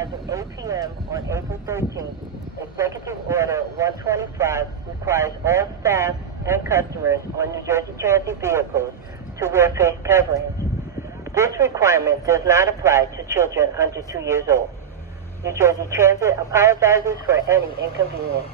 As of 8 p.m. on April 13th, Executive Order 125 requires all staff and customers on New Jersey Transit vehicles to wear face coverings. This requirement does not apply to children under 2 years old. New Jersey Transit apologizes for any inconvenience.